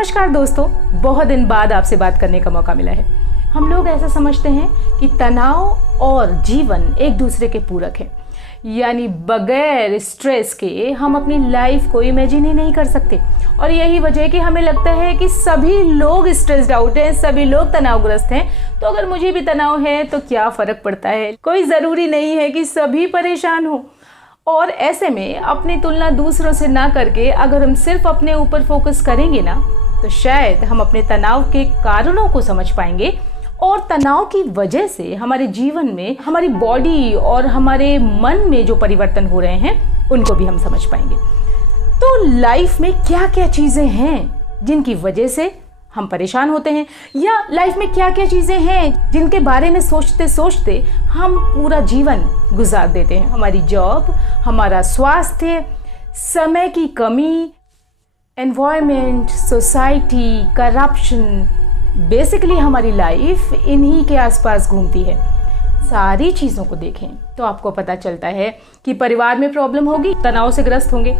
नमस्कार दोस्तों, बहुत दिन बाद आपसे बात करने का मौका मिला है। हम लोग ऐसा समझते हैं कि तनाव और जीवन एक दूसरे के पूरक हैं, यानी बगैर स्ट्रेस के हम अपनी लाइफ को इमेजिन ही नहीं कर सकते। और यही वजह है कि हमें लगता है कि सभी लोग स्ट्रेस्ड आउट हैं, सभी लोग तनावग्रस्त हैं, तो अगर मुझे भी तनाव है तो क्या फ़र्क पड़ता है, कोई ज़रूरी नहीं है कि सभी परेशान हो। और ऐसे में अपनी तुलना दूसरों से ना करके अगर हम सिर्फ अपने ऊपर फोकस करेंगे ना, तो शायद हम अपने तनाव के कारणों को समझ पाएंगे और तनाव की वजह से हमारे जीवन में हमारी बॉडी और हमारे मन में जो परिवर्तन हो रहे हैं उनको भी हम समझ पाएंगे। तो लाइफ में क्या क्या चीज़ें हैं जिनकी वजह से हम परेशान होते हैं, या लाइफ में क्या क्या चीज़ें हैं जिनके बारे में सोचते सोचते हम पूरा जीवन गुजार देते हैं। हमारी जॉब, हमारा स्वास्थ्य, समय की कमी, एनवायरनमेंट, सोसाइटी, करप्शन, बेसिकली हमारी लाइफ इन्हीं के आसपास घूमती है। सारी चीज़ों को देखें तो आपको पता चलता है कि परिवार में प्रॉब्लम होगी, तनाव से ग्रस्त होंगे।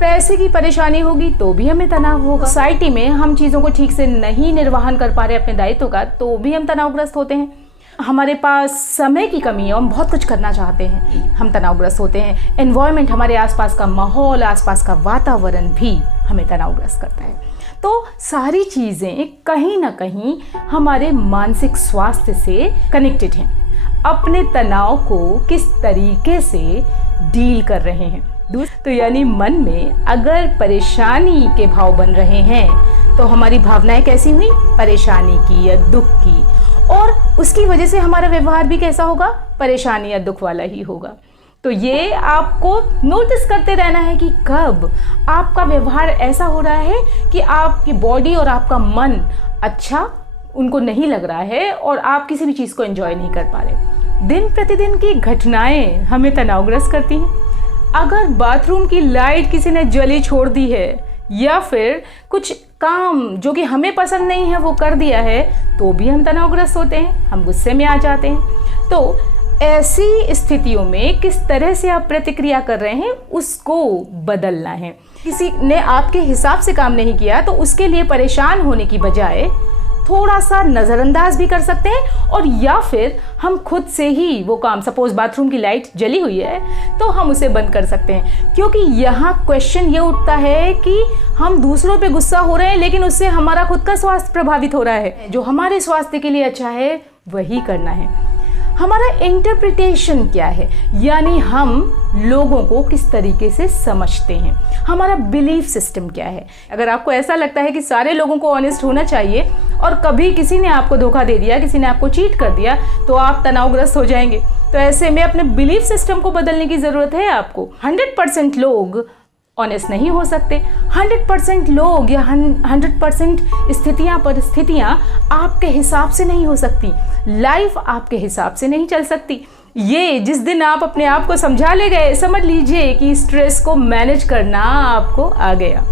पैसे की परेशानी होगी तो भी हमें तनाव होगा। सोसाइटी में हम चीज़ों को ठीक से नहीं निर्वहन कर पा रहे अपने दायित्व का, तो भी हम तनावग्रस्त होते हैं। हमारे पास समय की कमी है, हम बहुत कुछ करना चाहते हैं, हम तनावग्रस्त होते हैं। एनवायरनमेंट, हमारे आसपास का माहौल, आसपास का वातावरण भी हमें तनावग्रस्त करता है। तो सारी चीज़ें कहीं ना कहीं हमारे मानसिक स्वास्थ्य से कनेक्टेड हैं। अपने तनाव को किस तरीके से डील कर रहे हैं, तो यानी मन में अगर परेशानी के भाव बन रहे हैं तो हमारी भावनाएं कैसी हुई, परेशानी की या दुख की, और उसकी वजह से हमारा व्यवहार भी कैसा होगा, परेशानी या दुख वाला ही होगा। तो ये आपको नोटिस करते रहना है कि कब आपका व्यवहार ऐसा हो रहा है कि आपकी बॉडी और आपका मन अच्छा उनको नहीं लग रहा है और आप किसी भी चीज़ को एंजॉय नहीं कर पा रहे। दिन प्रतिदिन की घटनाएं हमें तनावग्रस्त करती हैं। अगर बाथरूम की लाइट किसी ने जली छोड़ दी है या फिर कुछ काम जो कि हमें पसंद नहीं है वो कर दिया है, तो भी हम तनावग्रस्त होते हैं, हम गुस्से में आ जाते हैं। तो ऐसी स्थितियों में किस तरह से आप प्रतिक्रिया कर रहे हैं उसको बदलना है। किसी ने आपके हिसाब से काम नहीं किया तो उसके लिए परेशान होने की बजाय थोड़ा सा नज़रअंदाज भी कर सकते हैं, और या फिर हम खुद से ही वो काम, सपोज बाथरूम की लाइट जली हुई है तो हम उसे बंद कर सकते हैं। क्योंकि यहाँ क्वेश्चन ये उठता है कि हम दूसरों पे गुस्सा हो रहे हैं लेकिन उससे हमारा खुद का स्वास्थ्य प्रभावित हो रहा है। जो हमारे स्वास्थ्य के लिए अच्छा है वही करना है। हमारा इंटरप्रिटेशन क्या है, यानी हम लोगों को किस तरीके से समझते हैं, हमारा बिलीफ सिस्टम क्या है। अगर आपको ऐसा लगता है कि सारे लोगों को ऑनेस्ट होना चाहिए और कभी किसी ने आपको धोखा दे दिया, किसी ने आपको चीट कर दिया, तो आप तनावग्रस्त हो जाएंगे। तो ऐसे में अपने बिलीफ सिस्टम को बदलने की ज़रूरत है आपको। 100% लोग ऑनेस्ट नहीं हो सकते, 100% लोग या 100% स्थितियाँ परिस्थितियाँ आपके हिसाब से नहीं हो सकती, लाइफ आपके हिसाब से नहीं चल सकती। ये जिस दिन आप अपने आप को समझा ले गए, समझ लीजिए कि स्ट्रेस को मैनेज करना आपको आ गया।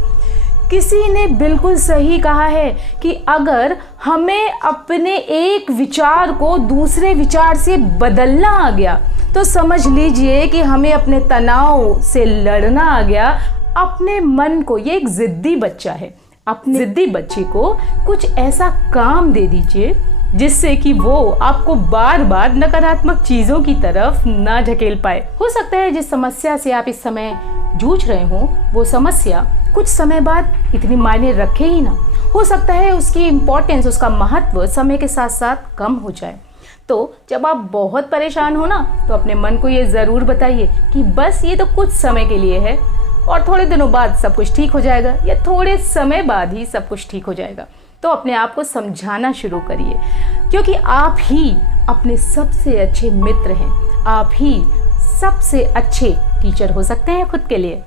किसी ने बिल्कुल सही कहा है कि अगर हमें अपने एक विचार को दूसरे विचार से बदलना आ गया तो समझ लीजिए कि हमें अपने तनाव से लड़ना आ गया। अपने मन को, ये एक जिद्दी बच्चा है, अपने जिद्दी बच्चे को कुछ ऐसा काम दे दीजिए जिससे कि वो आपको बार बार नकारात्मक चीज़ों की तरफ ना ढकेल पाए। हो सकता है जिस समस्या से आप इस समय जूझ रहे हो वो समस्या कुछ समय बाद इतनी मायने रखे ही ना। हो सकता है उसकी इम्पोर्टेंस, उसका महत्व समय के साथ साथ कम हो जाए। तो जब आप बहुत परेशान हो ना, तो अपने मन को ये ज़रूर बताइए कि बस ये तो कुछ समय के लिए है और थोड़े दिनों बाद सब कुछ ठीक हो जाएगा, या थोड़े समय बाद ही सब कुछ ठीक हो जाएगा। तो अपने आप को समझाना शुरू करिए, क्योंकि आप ही अपने सबसे अच्छे मित्र हैं, आप ही सबसे अच्छे टीचर हो सकते हैं खुद के लिए।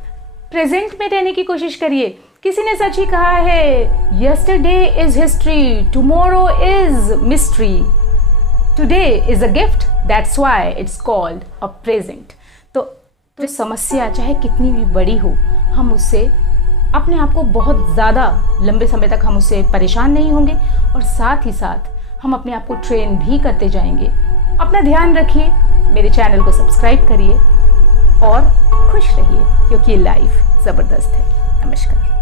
प्रेजेंट में रहने की कोशिश करिए। किसी ने सच ही कहा है, yesterday is history, tomorrow is mystery, today is a gift, that's why it's called a present. तो समस्या चाहे कितनी भी बड़ी हो, हम उससे अपने आप को बहुत ज़्यादा लंबे समय तक हम उससे परेशान नहीं होंगे, और साथ ही साथ हम अपने आप को ट्रेन भी करते जाएंगे। अपना ध्यान रखिए, मेरे चैनल को सब्सक्राइब करिए और खुश रहिए, क्योंकि लाइफ ज़बरदस्त है। नमस्कार।